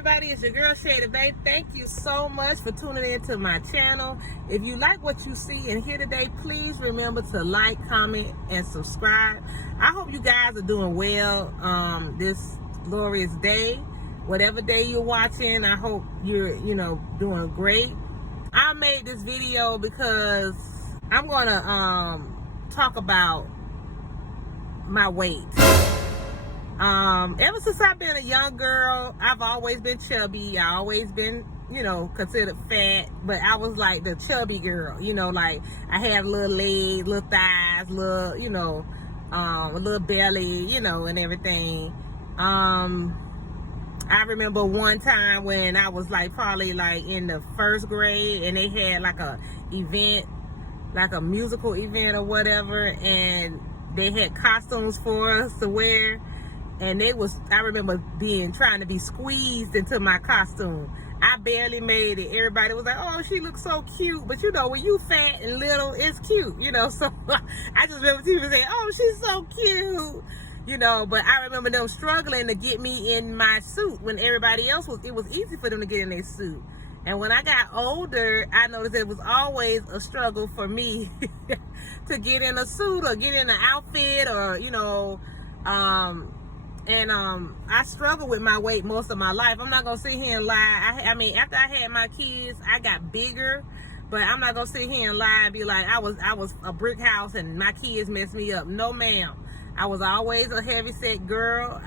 everybody, it's your girl Shady B.A.E. Thank you so much for tuning in to my channel. If you like what you see and hear today, please remember to like, comment, and subscribe. I hope you guys are doing well this glorious day. Whatever day you're watching, I hope you're doing great. I made this video because I'm gonna talk about my weight. Ever since I've been a young girl, I've always been chubby. I always been, considered fat, but I was like the chubby girl, like I had little legs, little thighs, little, a little belly, and everything. I remember one time when I was probably in the first grade, and they had like a event, like a musical event or whatever, and they had costumes for us to wear. And I remember trying to be squeezed into my costume. I barely made it. Everybody was like, oh, she looks so cute. But when you fat and little, it's cute, so I just remember people saying, oh, she's so cute, but I remember them struggling to get me in my suit when everybody else it was easy for them to get in their suit. And when I got older, I noticed it was always a struggle for me to get in a suit or get in an outfit or, I struggled with my weight most of my life. I'm not gonna sit here and lie. I mean, after I had my kids, I got bigger, but I'm not gonna sit here and lie and be like I was a brick house and my kids messed me up. No, ma'am. I was always a heavy set girl.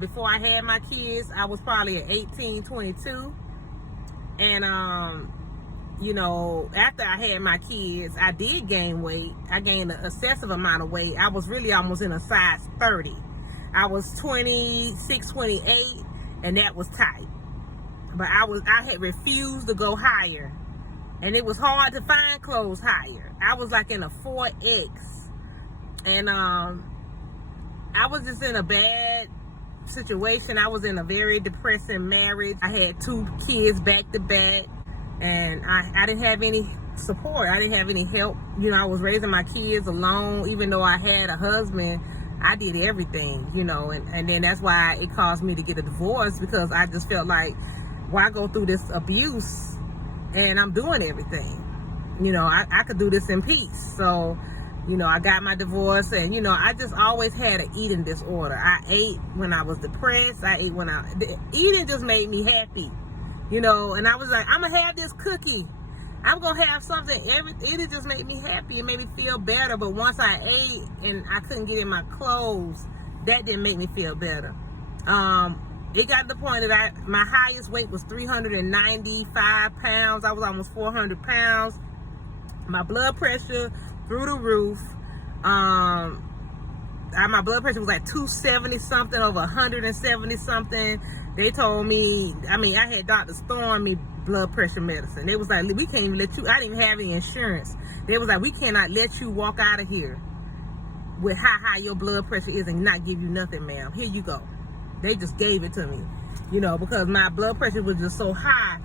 Before I had my kids, I was probably at 18, 22, and after I had my kids, I did gain weight. I gained an excessive amount of weight. I was really almost in a size 30. I was 26, 28, and that was tight. But I had refused to go higher. And it was hard to find clothes higher. I was like in a 4X. And I was just in a bad situation. I was in a very depressing marriage. I had 2 kids back to back. And I didn't have any support. I didn't have any help. I was raising my kids alone. Even though I had a husband, I did everything, and then that's why it caused me to get a divorce, because I just felt like, why go through this abuse and I'm doing everything? I could do this in peace. So, I got my divorce, and, I just always had an eating disorder. I ate when I was depressed. I ate eating just made me happy, and I was like, I'm going to have this cookie. I'm going to have something. It just made me happy. It made me feel better. But once I ate and I couldn't get in my clothes, that didn't make me feel better. It got to the point that my highest weight was 395 pounds. I was almost 400 pounds. My blood pressure through the roof. My blood pressure was like 270 something over 170 something. They told me, I had doctors throwing me blood pressure medicine. They was like, we can't even let you, I didn't even have any insurance. They was like, we cannot let you walk out of here with how high your blood pressure is and not give you nothing, ma'am. Here you go. They just gave it to me, because my blood pressure was just so high.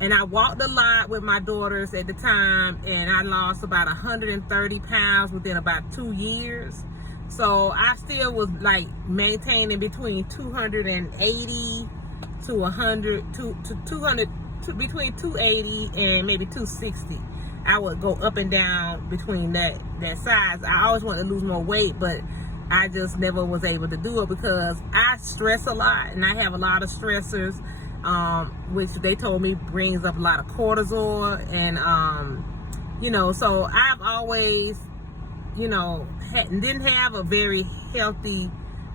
And I walked a lot with my daughters at the time, and I lost about 130 pounds within about 2 years. So I still was maintaining between 280 to 100 to 200, between 280 and maybe 260. I would go up and down between that size. I always wanted to lose more weight, but I just never was able to do it because I stress a lot, and I have a lot of stressors, which they told me brings up a lot of cortisol, and so I've always didn't have a very healthy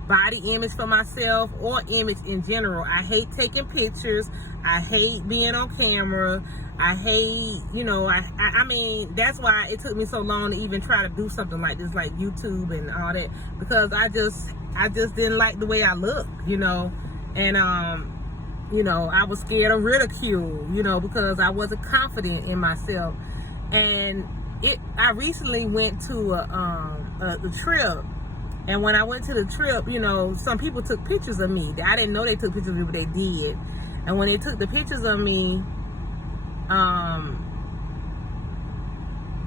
body image for myself, or image in general. I hate taking pictures. I hate being on camera. I hate, I mean, that's why it took me so long to even try to do something like this, like YouTube and all that, because I just didn't like the way I looked, and I was scared of ridicule, because I wasn't confident in myself. And I recently went to a trip, and when I went to the trip, some people took pictures of me. I didn't know they took pictures of me, but they did. And when they took the pictures of me,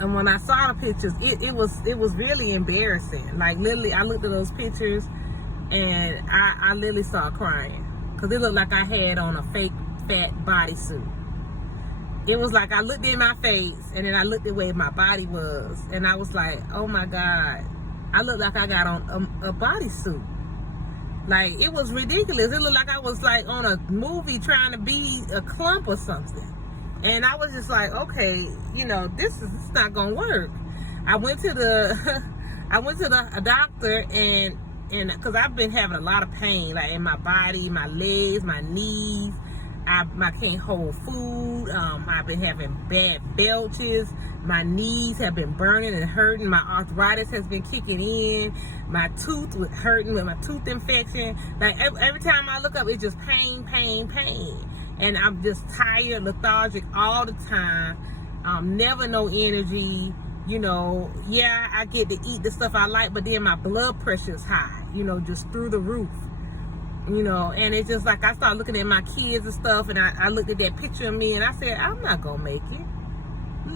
and when I saw the pictures, it was really embarrassing. Like, literally, I looked at those pictures and I literally started crying, because it looked like I had on a fake fat bodysuit. It was like I looked in my face, and then I looked at where my body was, and I was like, oh my God, I looked like I got on a bodysuit. Like, it was ridiculous. It looked like I was like on a movie trying to be a clump or something. And I was just like, okay, you know, this is not gonna work. I went to the doctor, and because I've been having a lot of pain, like in my body, my legs, my knees. I can't hold food. I've been having bad belches. My knees have been burning and hurting. My arthritis has been kicking in. My tooth was hurting with my tooth infection. Like every time I look up, it's just pain, pain, pain. And I'm just tired, lethargic all the time. Never no energy. You know, yeah, I get to eat the stuff I like, but then my blood pressure is high, you know, just through the roof. You know, and it's just like I started looking at my kids and stuff, and I looked at that picture of me, and I said, I'm not gonna make it.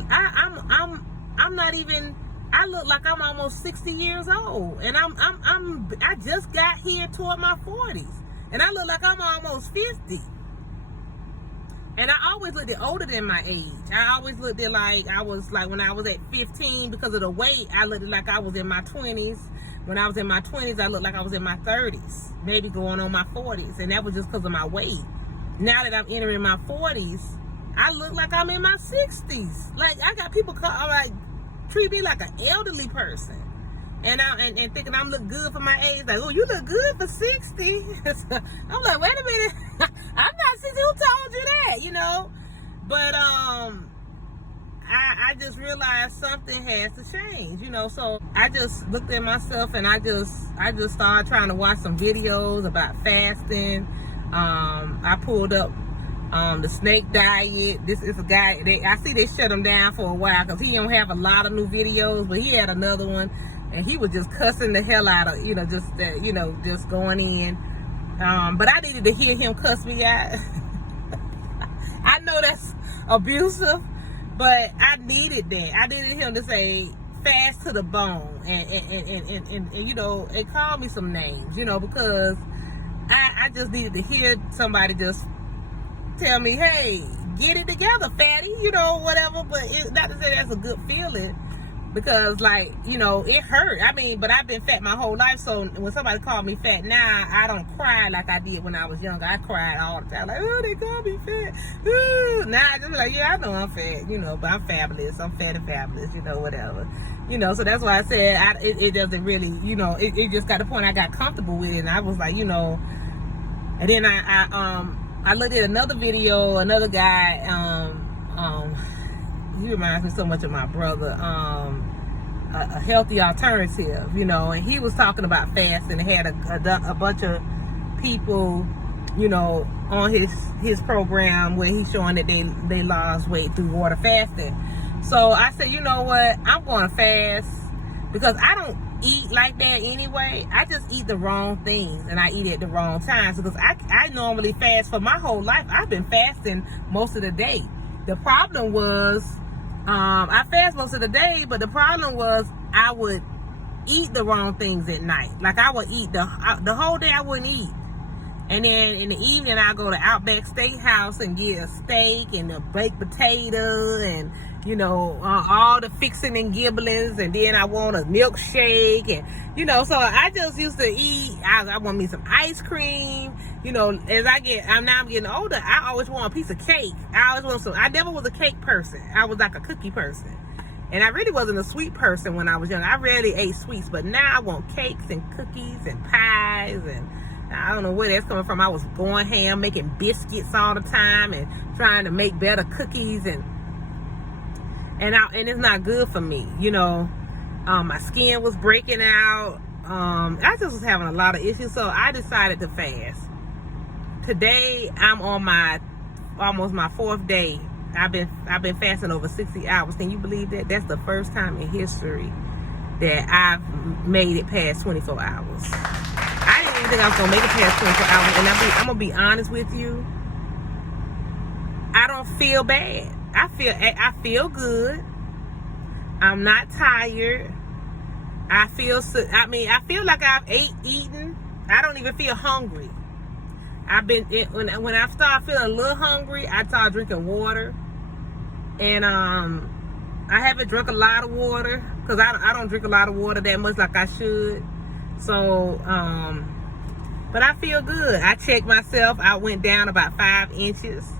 I'm not even. I look like I'm almost 60 years old, and I just got here toward my 40s, and I look like I'm almost 50. And I always looked at older than my age. I always looked at like I was like when I was at 15 because of the weight. I looked like I was in my 20s. When I was in my 20s, I looked like I was in my 30s, maybe going on my 40s. And that was just because of my weight. Now that I'm entering my 40s, I look like I'm in my 60s. Like, I got people treat me like an elderly person. And thinking I'm look good for my age. Like, oh, you look good for 60. I'm like, wait a minute. I'm not 60. Who told you that? You know? But, I just realized something has to change, you know. So I just looked at myself, and I just started trying to watch some videos about fasting. I pulled up the snake diet. This is a guy. I see they shut him down for a while because he don't have a lot of new videos, but he had another one, and he was just cussing the hell out of, just going in. But I needed to hear him cuss me out. I know that's abusive. But I needed that. I needed him to say fast to the bone and you know, and call me some names, you know, because I just needed to hear somebody just tell me, hey, get it together, fatty, you know, whatever. But not to say that's a good feeling, because, like, you know, it hurt. I mean, but I've been fat my whole life, so when somebody called me fat now, I don't cry like I did when I was younger. I cried all the time, like, oh, they called me fat. Ooh. Now I just be like, yeah, I know I'm fat, you know, but I'm fabulous. I'm fat and fabulous, you know, whatever. You know, so that's why I said it doesn't really, you know, it just got to the point I got comfortable with it, and I was like, you know, and then I looked at another video, another guy, he reminds me so much of my brother, a healthy alternative, you know, and he was talking about fasting and had a bunch of people, you know, on his program where he's showing that they lost weight through water fasting. So I said, you know what, I'm going to fast because I don't eat like that anyway. I just eat the wrong things, and I eat at the wrong times, because I normally fast for my whole life. I've been fasting most of the day. The problem was, I fast most of the day, but the problem was I would eat the wrong things at night. Like, I would eat the whole day. I wouldn't eat, and then in the evening I go to Outback Steakhouse and get a steak and a baked potato and, you know, all the fixing and gibblings, and then I want a milkshake, and, you know, so I just used to eat. I want me some ice cream. You know, as I'm getting older, I always want a piece of cake. I never was a cake person. I was like a cookie person. And I really wasn't a sweet person when I was young. I rarely ate sweets, but now I want cakes and cookies and pies, and I don't know where that's coming from. I was going ham, making biscuits all the time and trying to make better cookies, and it's not good for me, you know. My skin was breaking out. I just was having a lot of issues, so I decided to fast. Today I'm on almost my 4th day. I've been fasting over 60 hours. Can you believe that? That's the first time in history that I've made it past 24 hours. I didn't even think I was gonna make it past 24 hours, and I'm gonna be honest with you. I don't feel bad. I feel good. I'm not tired. I feel like I've eaten. I don't even feel hungry. when I start feeling a little hungry, I start drinking water. And I haven't drunk a lot of water because I don't drink a lot of water that much like I should. So, but I feel good. I checked myself. I went down about 5 inches.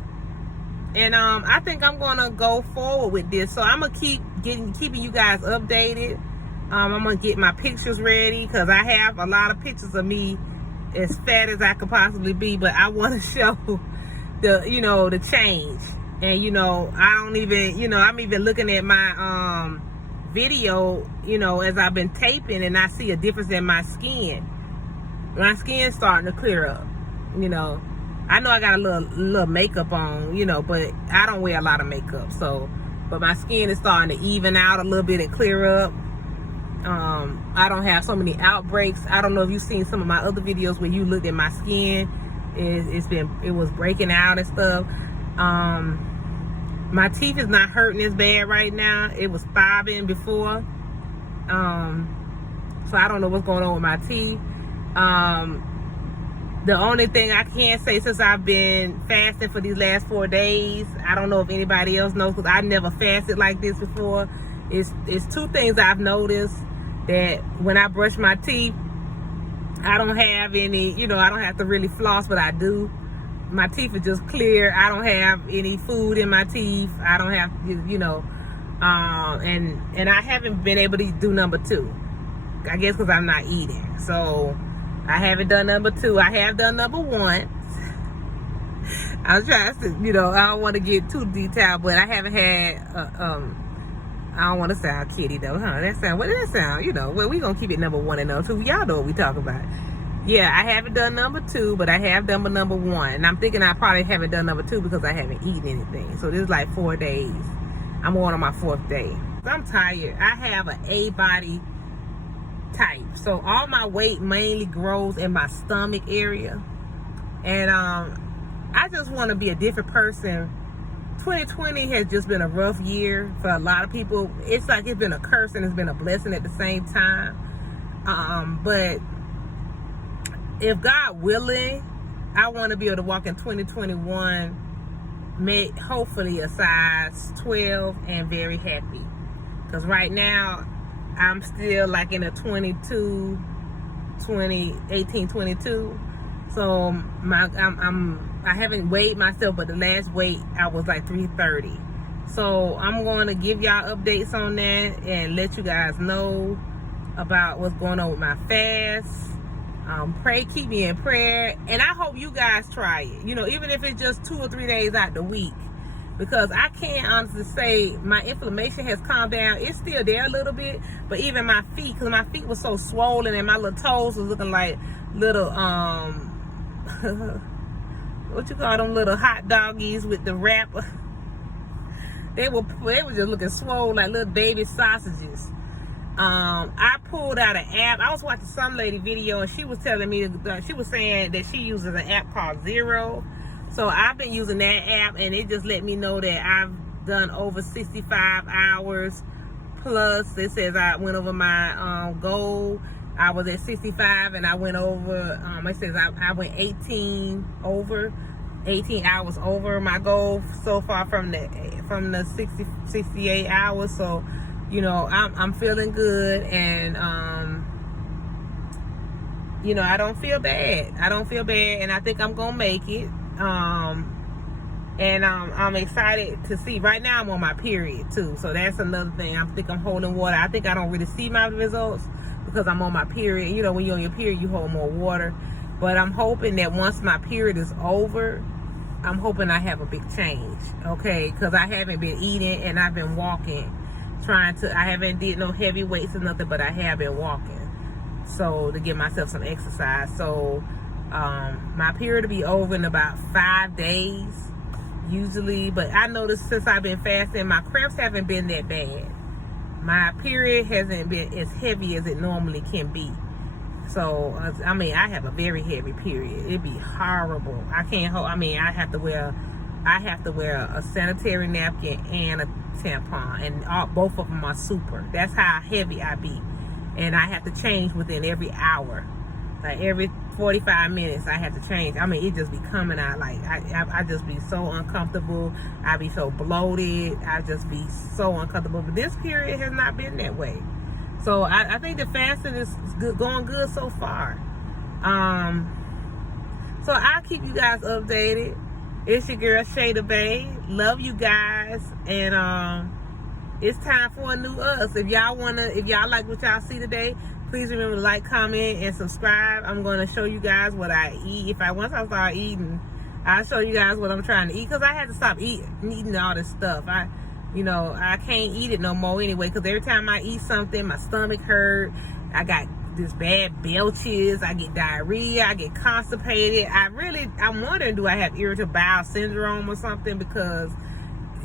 And I think I'm gonna go forward with this. So I'm gonna keeping you guys updated. I'm gonna get my pictures ready because I have a lot of pictures of me as fat as I could possibly be, but I want to show the change. And I don't even I'm even looking at my video as I've been taping, and I see a difference in my skin. My skin's starting to clear up. I know I got a little makeup on, but I don't wear a lot of makeup. So, but my skin is starting to even out a little bit and clear up. I don't have so many outbreaks. I don't know if you've seen some of my other videos where you looked at my skin. It was breaking out and stuff. My teeth is not hurting as bad right now. It was throbbing before. So I don't know what's going on with my teeth. The only thing I can say, since I've been fasting for these last 4 days, I don't know if anybody else knows because I never fasted like this before. It's 2 things I've noticed, that when I brush my teeth, I don't have any, I don't have to really floss, but I do. My teeth are just clear. I don't have any food in my teeth. I don't have, and I haven't been able to do number 2. I guess because I'm not eating. So I haven't done number 2. I have done number 1. I was trying to, I don't want to get too detailed, but I haven't had, I don't want to sound kiddie though, huh? What did that sound? Well, we gonna keep it number 1 and number 2. Y'all know what we talking about. Yeah, I haven't done number 2, but I have done number 1. And I'm thinking I probably haven't done number 2 because I haven't eaten anything. So this is like 4 days. I'm on my 4th day. I'm tired. I have an A body type. So all my weight mainly grows in my stomach area. And I just want to be a different person. 2020 has just been a rough year for a lot of people. It's like it's been a curse and it's been a blessing at the same time. But if God willing, I want to be able to walk in 2021, hopefully a size 12 and very happy. Because right now, I'm still like in a 22, 18, 22. So I haven't weighed myself, but the last weight I was like 330. So I'm going to give y'all updates on that and let you guys know about what's going on with my fast. Keep me in prayer, and I hope you guys try it. Even if it's just 2 or 3 days out the week, because I can't honestly say my inflammation has calmed down. It's still there a little bit, but even my feet, because my feet were so swollen and my little toes was looking like little what you call them, little hot doggies with the wrap. They were just looking swole like little baby sausages. I pulled out an app. I was watching some lady video and she was telling me, she was saying that she uses an app called Zero. So I've been using that app, and it just let me know that I've done over 65 hours plus. It says I went over my goal. I was at 65 and I went over, it says I went 18 hours over my goal so far from the 68 hours. So I'm feeling good, and I don't feel bad. And I think I'm gonna make it. And I'm excited to see. Right now I'm on my period too, so that's another thing. I think I'm holding water. I think I don't really see my results because I'm on my period. When you're on your period, you hold more water. But I'm hoping that once my period is over, I'm hoping I have a big change, okay? Because I haven't been eating and I've been walking. I haven't did no heavy weights or nothing, but I have been walking. So to give myself some exercise. So my period will be over in about 5 days usually. But I noticed since I've been fasting, my cramps haven't been that bad. My period hasn't been as heavy as it normally can be. So, I have a very heavy period. It'd be horrible. I have to wear a sanitary napkin and a tampon, and both of them are super. That's how heavy I be. And I have to change within every hour. Like every 45 minutes I had to change. I mean, it just be coming out like I just be so uncomfortable. I be so bloated. I just be so uncomfortable. But this period has not been that way. So I think the fasting is going good so far. So I'll keep you guys updated. It's your girl Shada B.A.E. Love you guys, and it's time for a new us. If y'all like what y'all see today, please remember to like, comment, and subscribe. I'm going to show you guys what I eat. Once I start eating, I'll show you guys what I'm trying to eat, because I had to stop eating all this stuff. I can't eat it no more anyway, because every time I eat something, my stomach hurt. I got this bad belches. I get diarrhea. I get constipated. I'm wondering, do I have irritable bowel syndrome or something? Because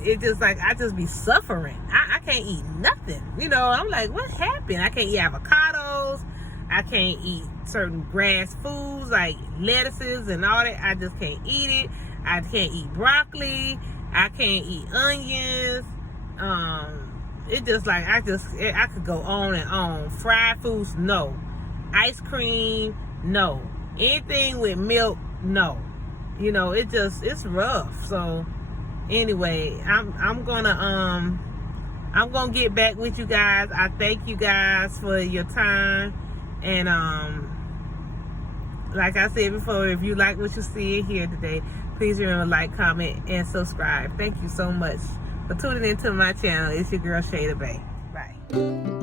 it just like I just be suffering. I can't eat nothing. I'm like, what happened? I can't eat avocados. I can't eat certain grass foods like lettuces and all that. I just can't eat it. I can't eat broccoli. I can't eat onions. It just like I could go on and on. Fried foods, no. Ice cream, no. Anything with milk, no. It's rough. So anyway, I'm gonna get back with you guys. I thank you guys for your time, and like I said before, if you like what you see here today, please remember to like, comment, and subscribe. Thank you so much for tuning into my channel. It's your girl Shada B.A.E. Bye.